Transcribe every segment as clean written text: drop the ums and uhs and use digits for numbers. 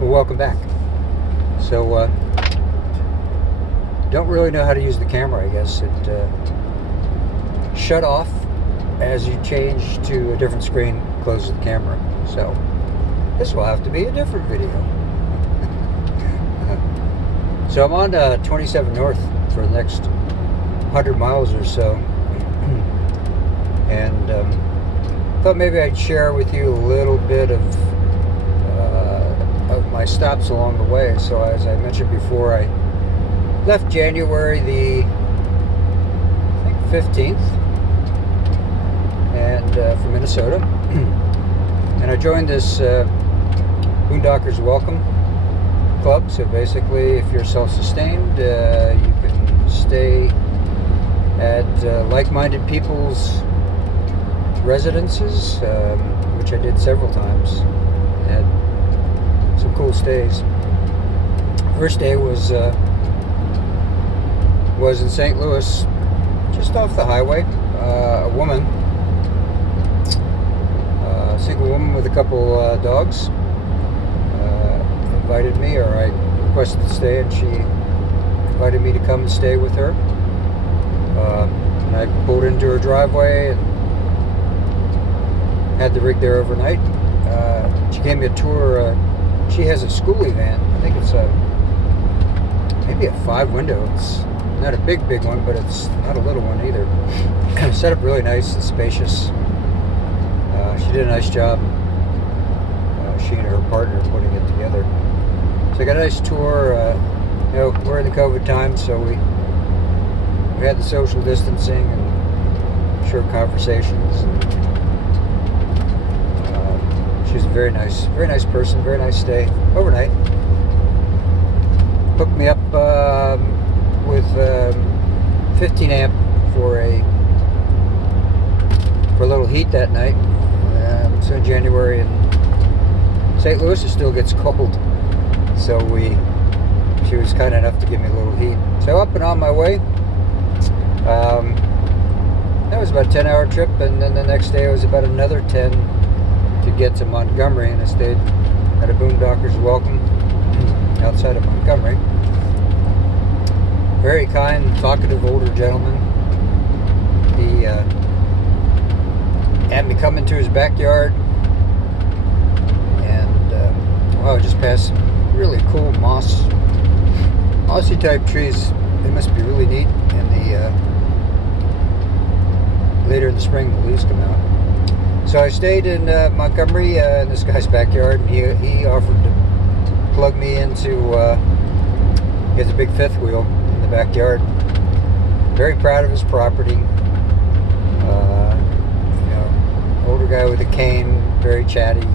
Well, welcome back. So, don't really know how to use the camera, I guess. It shut off as you change to a different screen, closes the camera. So, this will have to be a different video. So, I'm on 27 North for the next 100 miles or so. And thought maybe I'd share with you a little bit of my stops along the way. So as I mentioned before, I left January the, I think, 15th and from Minnesota, and I joined this Boondockers Welcome Club. So basically, if you're self-sustained, you can stay at like-minded people's residences, which I did several times. Had some cool stays. First day was in St. Louis, just off the highway. A woman, a single woman with a couple dogs, invited me, or I requested to stay, and she invited me to come and stay with her. And I pulled into her driveway and had the rig there overnight. She gave me a tour. She has a schoolie van. I think it's maybe a 5-window. It's not a big one, but it's not a little one either. Set up really nice and spacious. She did a nice job. She and her partner putting it together. So I got a nice tour. We're in the COVID time, so we had the social distancing and short conversations. And, she's a very nice person, very nice stay overnight. Hooked me up with 15 amp for a little heat that night. So in January in St. Louis, it still gets cold. So she was kind enough to give me a little heat. So up and on my way. That was about a 10-hour trip, and then the next day it was about another 10 to get to Montgomery, and I stayed at a Boondockers Welcome outside of Montgomery. Very kind, talkative older gentleman. He had me come into his backyard, and I just passed some really cool mossy type trees. They must be really neat. And later in the spring, the leaves come out. So I stayed in Montgomery in this guy's backyard, and he offered to plug me into. He has a big fifth wheel in the backyard. Very proud of his property. Older guy with a cane, very chatty.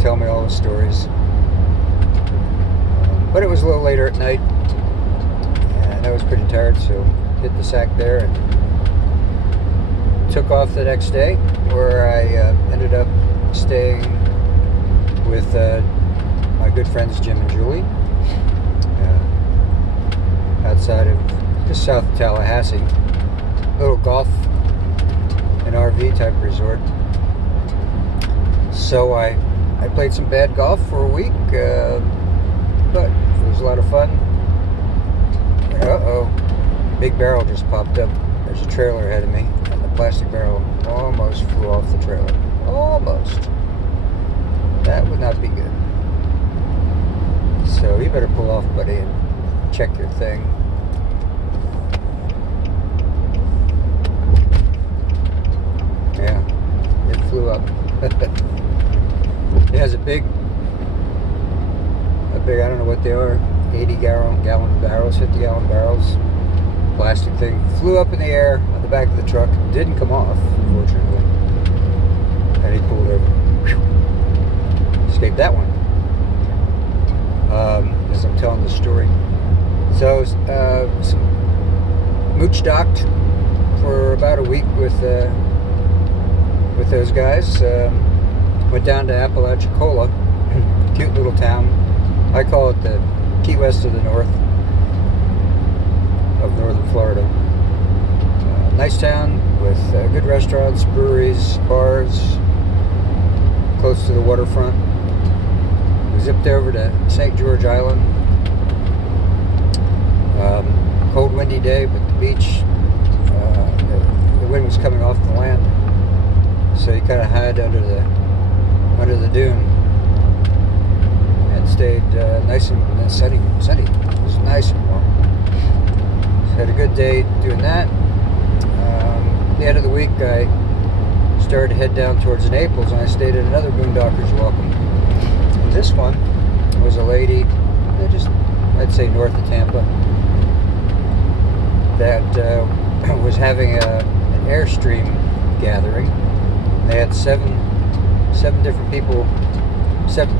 Tell me all the stories. But it was a little later at night, and I was pretty tired, so hit the sack there and took off the next day, where I ended up staying with my good friends Jim and Julie outside of just south of Tallahassee. Little golf and RV type resort. So I played some bad golf for a week, but it was a lot of fun. Big barrel just popped up. There's a trailer ahead of me, and the plastic barrel almost flew off the trailer. Almost. That would not be good. So you better pull off, buddy, and check your thing. Yeah, it flew up. It has a big, I don't know what they are, 80-gallon barrels, 50-gallon barrels. Plastic thing flew up in the air on the back of the truck. Didn't come off, unfortunately. And he pulled over. Escaped that one. As I'm telling the story. So, mooch docked for about a week with those guys. Went down to Apalachicola, cute little town. I call it the Key West of the North. Of northern Florida. Nice town with good restaurants, breweries, bars, close to the waterfront. It zipped over to St. George Island. Cold, windy day, but the beach, the wind was coming off the land, so you kind of hid under the dune and stayed nice and sunny. It was nice and warm. So had a good day doing that. The end of the week, I started to head down towards Naples, and I stayed at another Boondockers Welcome. And this one was a lady, I'd say north of Tampa, that was having an Airstream gathering. They had seven different people, 7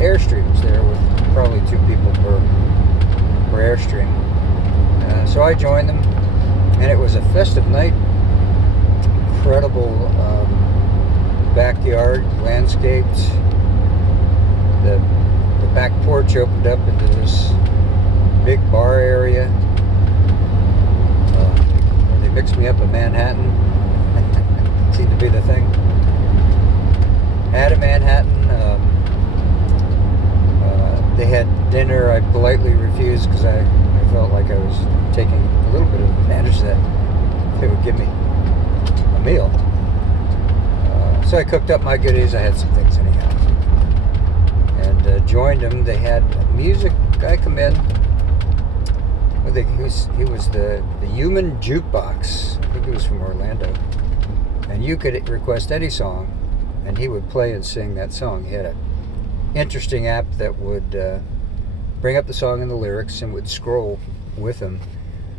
Airstreams there, with probably 2 people per Airstream. So I joined them, and it was a festive night. Incredible backyard, landscaped. The back porch opened up into this big bar area. They mixed me up a Manhattan. Seemed to be the thing. Had a Manhattan. They had dinner. I politely refused because I felt like I was taking a little bit of advantage that they would give me a meal. So I cooked up my goodies. I had some things anyhow, and joined them. They had music guy come in. He was the Human Jukebox. I think he was from Orlando, and you could request any song, and he would play and sing that song. He had an interesting app that would bring up the song and the lyrics and would scroll with him,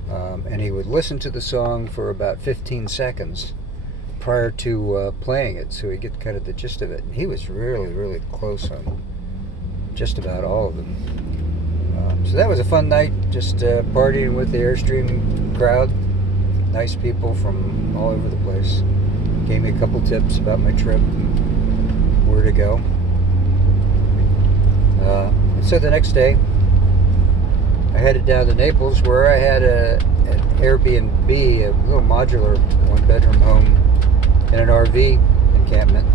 and he would listen to the song for about 15 seconds prior to playing it, so he'd get kind of the gist of it. And he was really, really close on just about all of them. So that was a fun night, just partying with the Airstream crowd. Nice people from all over the place. Gave me a couple tips about my trip, where to go. So the next day, I headed down to Naples, where I had an Airbnb, a little modular 1-bedroom home in an RV encampment.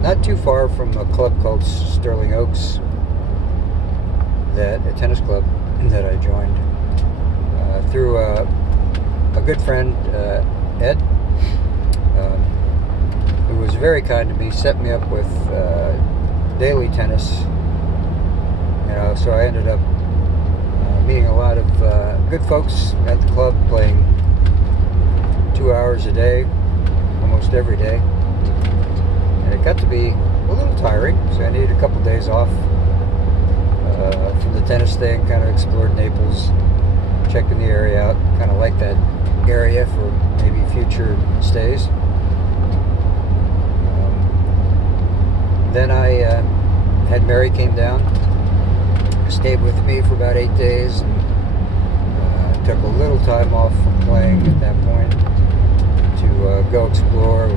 Not too far from a club called Sterling Oaks, a tennis club that I joined through a good friend, Ed, who was very kind to me, set me up with daily tennis. So I ended up meeting a lot of good folks at the club, playing 2 hours a day, almost every day. And it got to be a little tiring, so I needed a couple days off from the tennis thing. Kind of explored Naples, checking the area out, kind of like that area for maybe future stays. Then I had Mary came down, stayed with me for about 8 days, and took a little time off from playing at that point to go explore. We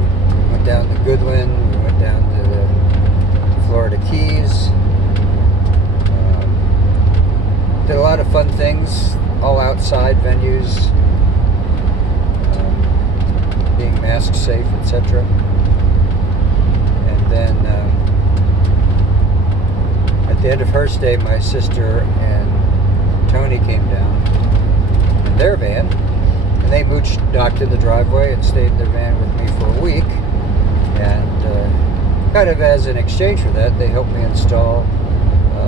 went down to Goodland, we went down to the Florida Keys, did a lot of fun things, all outside venues, being mask safe, etc. And then at the end of her stay, my sister and Tony came down in their van, and they docked in the driveway and stayed in their van with me for a week. And kind of as an exchange for that, they helped me install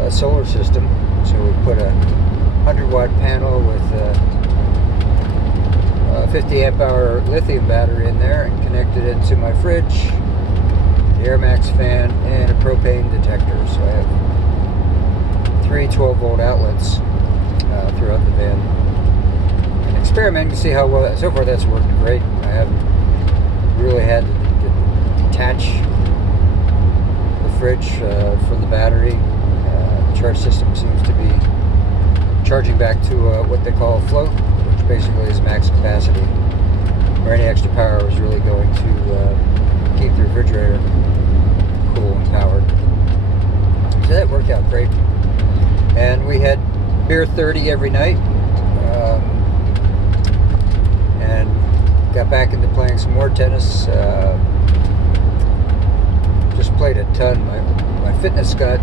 a solar system. So we put a 100-watt panel with a 50 amp hour lithium battery in there, and connected it to my fridge, the AirMax fan, and a propane detector. So I have 3 12-volt outlets throughout the van. And experimenting to see how well so far that's worked great. I haven't really had to detach the fridge from the battery. The charge system seems to be charging back to what they call a float, which basically is max capacity, where any extra power is really going to keep the refrigerator cool and powered. So that worked out great. And we had beer 30 every night, and got back into playing some more tennis. Just played played a ton. My fitness got,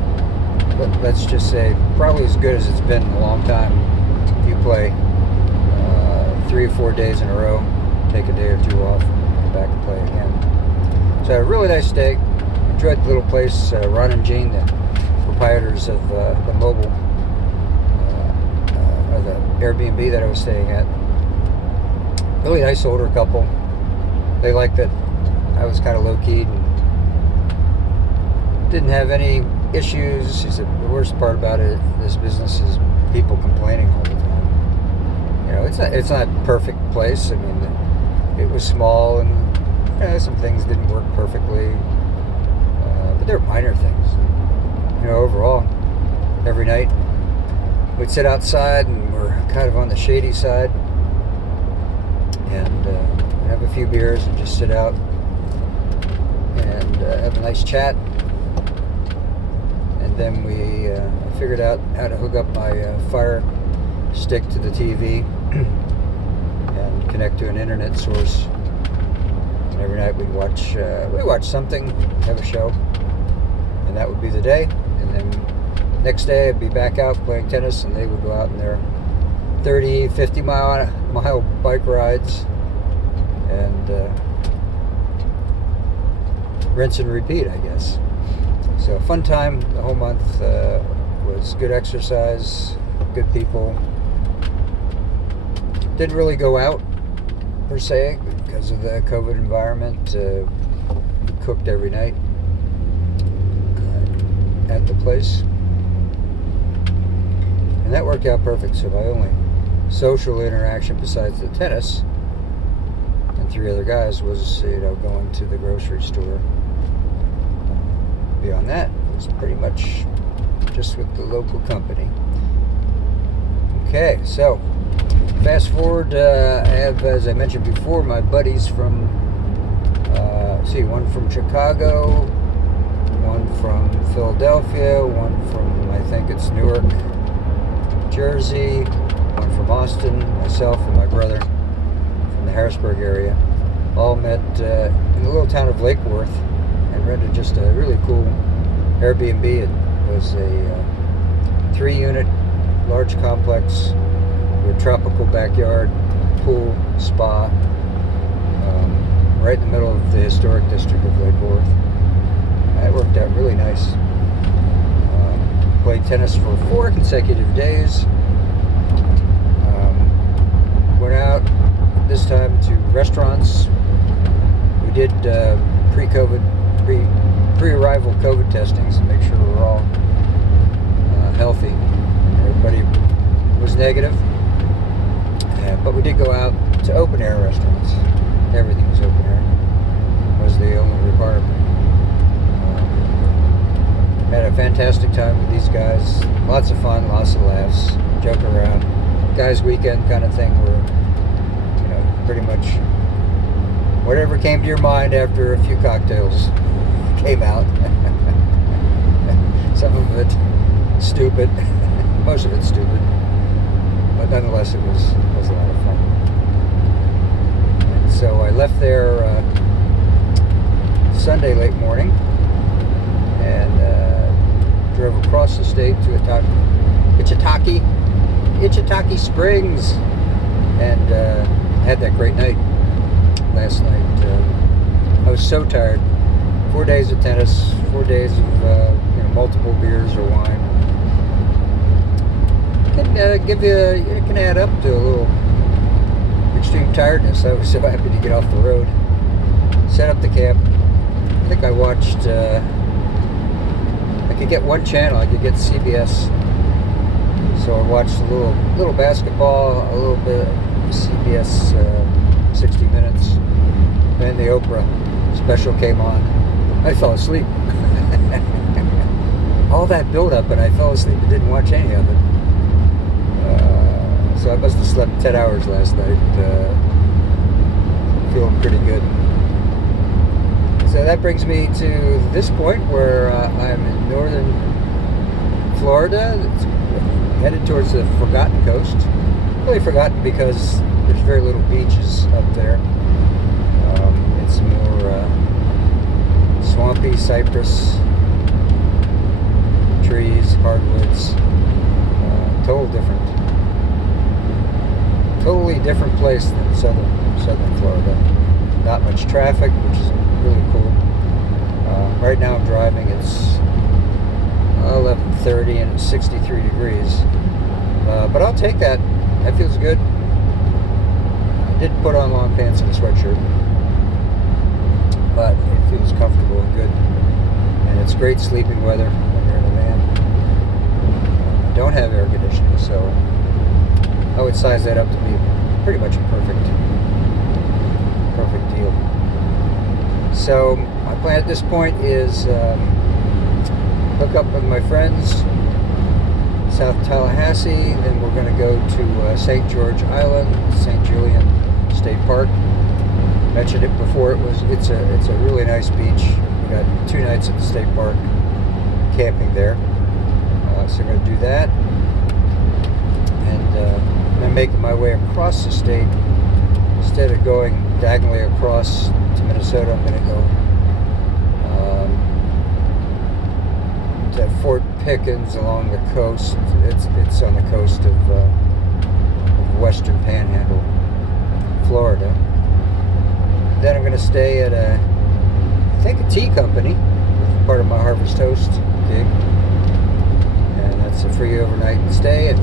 let's just say, probably as good as it's been in a long time. If you play 3 or 4 days in a row, take a day or two off, come back and play again. So I had a really nice day. Enjoyed the little place. Ron and Jean, the proprietors of the mobile, or the Airbnb that I was staying at. Really nice older couple. They liked that I was kind of low-key and didn't have any issues. He said the worst part about this business is people complaining all the time. You know, it's not a perfect place. I mean, it was small and some things didn't work perfectly, but they're minor things. You know, overall, every night we'd sit outside, and we're kind of on the shady side, and have a few beers and just sit out and have a nice chat. And then we figured out how to hook up my Fire Stick to the TV and connect to an internet source. And every night we'd watch something, have a show, and that would be the day. And then next day I'd be back out playing tennis, and they would go out in their 30, 50 mile bike rides, and rinse and repeat, I guess. So fun time the whole month. Was good exercise, good people. Didn't really go out per se because of the COVID environment. We cooked every night at the place, and that worked out perfect. So my only social interaction besides the tennis and 3 other guys was, going to the grocery store. Beyond that, it was pretty much just with the local company. Okay, so fast forward, I have, as I mentioned before, my buddies from, one from Chicago, one from Philadelphia, one from, I think it's Newark, Jersey, one from Austin, myself and my brother from the Harrisburg area, all met in the little town of Lake Worth, and rented just a really cool Airbnb. It was a 3-unit large complex with tropical backyard, pool, spa, right in the middle of the historic district of Lake Worth. That worked out really nice. Played tennis for 4 consecutive days. Went out this time to restaurants. We did pre-arrival COVID testings to make sure we're all healthy. Everybody was negative, but we did go out to open air restaurants. Everything was open air. Was the only requirement. Had a fantastic time with these guys. Lots of fun, lots of laughs, joke around. Guys' weekend kind of thing where, pretty much whatever came to your mind after a few cocktails came out. Some of it stupid, most of it stupid, but nonetheless it was a lot of fun. And so I left there Sunday late morning and drove across the state to Ichitaki Springs, and had that great night last night. I was so tired. 4 days of tennis, 4 days of multiple beers or wine. It can add up to a little extreme tiredness. I was so happy to get off the road. Set up the camp. I think I watched. I could get one channel. I could get CBS. So I watched a little basketball, a little bit of CBS 60 Minutes. Then the Oprah special came on. I fell asleep. All that build-up, and I fell asleep and didn't watch any of it. So I must have slept 10 hours last night. Feeling pretty good. So that brings me to this point where I'm in northern Florida. It's headed towards the Forgotten Coast. Really forgotten because there's very little beaches up there. It's more swampy cypress trees, hardwoods. Totally different place than southern Florida. Not much traffic, which is really cool. Right now I'm driving. It's 11:30 and it's 63 degrees. But I'll take that. That feels good. I did put on long pants and a sweatshirt, but it feels comfortable and good. And it's great sleeping weather when you're in a van. I don't have air conditioning, so I would size that up to be pretty much a perfect deal. So my plan at this point is hook up with my friends, South Tallahassee, then we're going to go to St. George Island, St. Julian State Park. Mentioned it before. It's a really nice beach. We got 2 nights at the state park camping there, so I'm going to do that. And I'm making my way across the state. Instead of going diagonally across to Minnesota, I'm going to go to Fort Pickens along the coast. It's on the coast of Western Panhandle, Florida. Then I'm going to stay at I think a tea company, part of my Harvest Toast gig, and that's a free overnight stay, and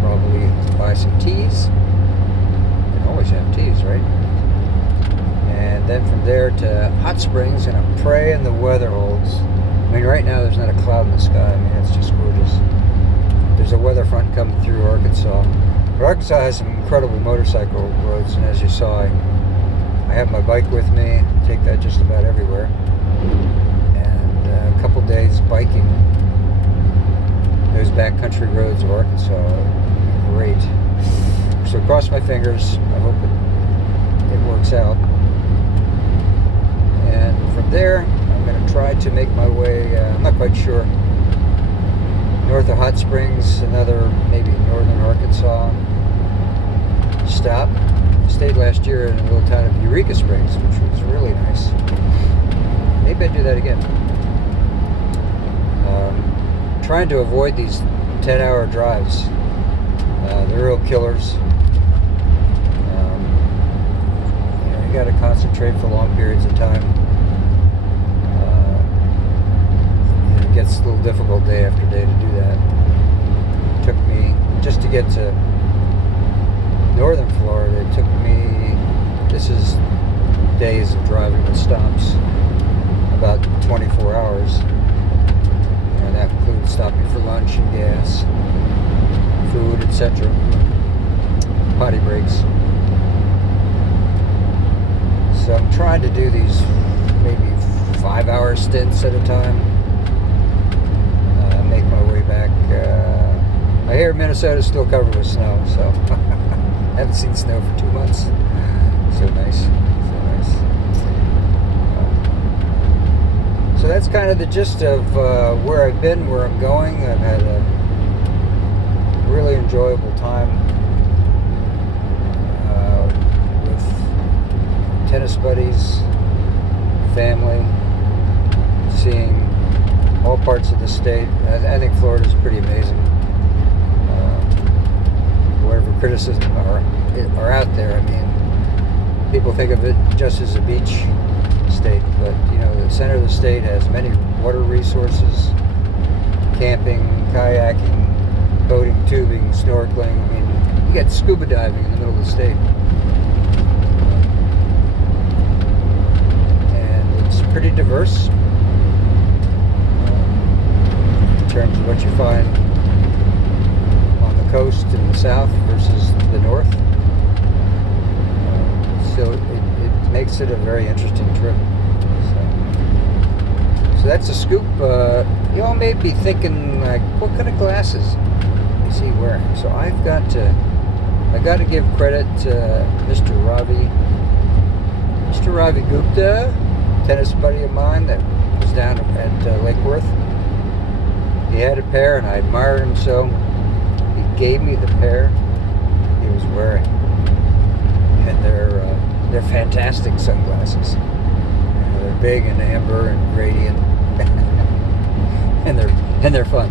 probably buy some teas. You can always have teas, right? And then from there to Hot Springs, and I'm praying the weather holds. I mean, right now there's not a cloud in the sky. I mean, it's just gorgeous. There's a weather front coming through Arkansas. But Arkansas has some incredible motorcycle roads, and as you saw, I have my bike with me. Take that just about everywhere. And a couple days biking those backcountry roads of Arkansas are great. So cross my fingers. I hope it works out. And from there, I'm going to try to make my way, I'm not quite sure, north of Hot Springs, another maybe northern Arkansas stop. I stayed last year in a little town of Eureka Springs, which was really nice. Maybe I'd do that again. Trying to avoid these 10-hour drives. They're real killers. You got to concentrate for long periods of time. It gets a little difficult day after day to do that. It took me, just to get to northern Florida, it took me, this is days of driving with stops, about 24 hours. And that includes stopping for lunch and gas, food, etc. Potty breaks. So I'm trying to do these maybe 5-hour stints at a time. Make my way back. I hear Minnesota's still covered with snow, so I haven't seen snow for 2 months. So nice. So that's kind of the gist of where I've been, where I'm going. I've had a really enjoyable time with tennis buddies, family, seeing all parts of the state. I think Florida's pretty amazing. Whatever criticisms are out there, I mean, people think of it just as a beach state, but you know, the center of the state has many water resources, camping, kayaking, boating, tubing, snorkeling. I mean, you got scuba diving in the middle of the state. And it's pretty diverse in terms of what you find on the coast in the south versus the north. So it makes it a very interesting trip. So that's a scoop. You all may be thinking, like, what kind of glasses is he wearing? So I got to give credit to Mr. Ravi Gupta, tennis buddy of mine that was down at Lake Worth. He had a pair, and I admired him so. He gave me the pair he was wearing, and they're fantastic sunglasses. they're big and amber and gradient, and they're fun.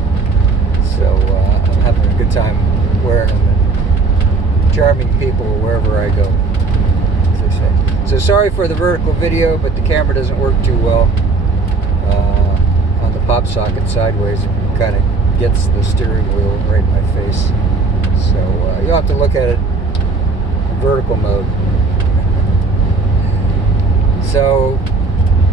So I'm having a good time wearing them and charming people wherever I go, as they say. So sorry for the vertical video, but the camera doesn't work too well on the pop socket sideways. It kind of gets the steering wheel right in my face. So you'll have to look at it in vertical mode. So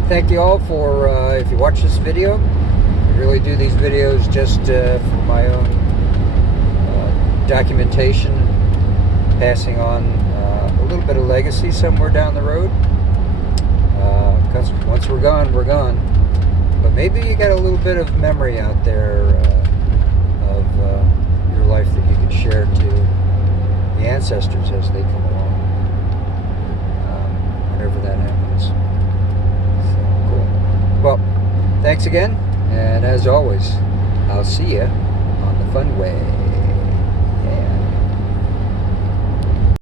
thank you all for if you watch this video. I really do these videos just for my own documentation, passing on a little bit of legacy somewhere down the road. Because once we're gone, we're gone. But maybe you got a little bit of memory out there of your life that you can share to the ancestors as they come along, whenever that happens. So, cool. Well, thanks again, and as always, I'll see you on the fun way.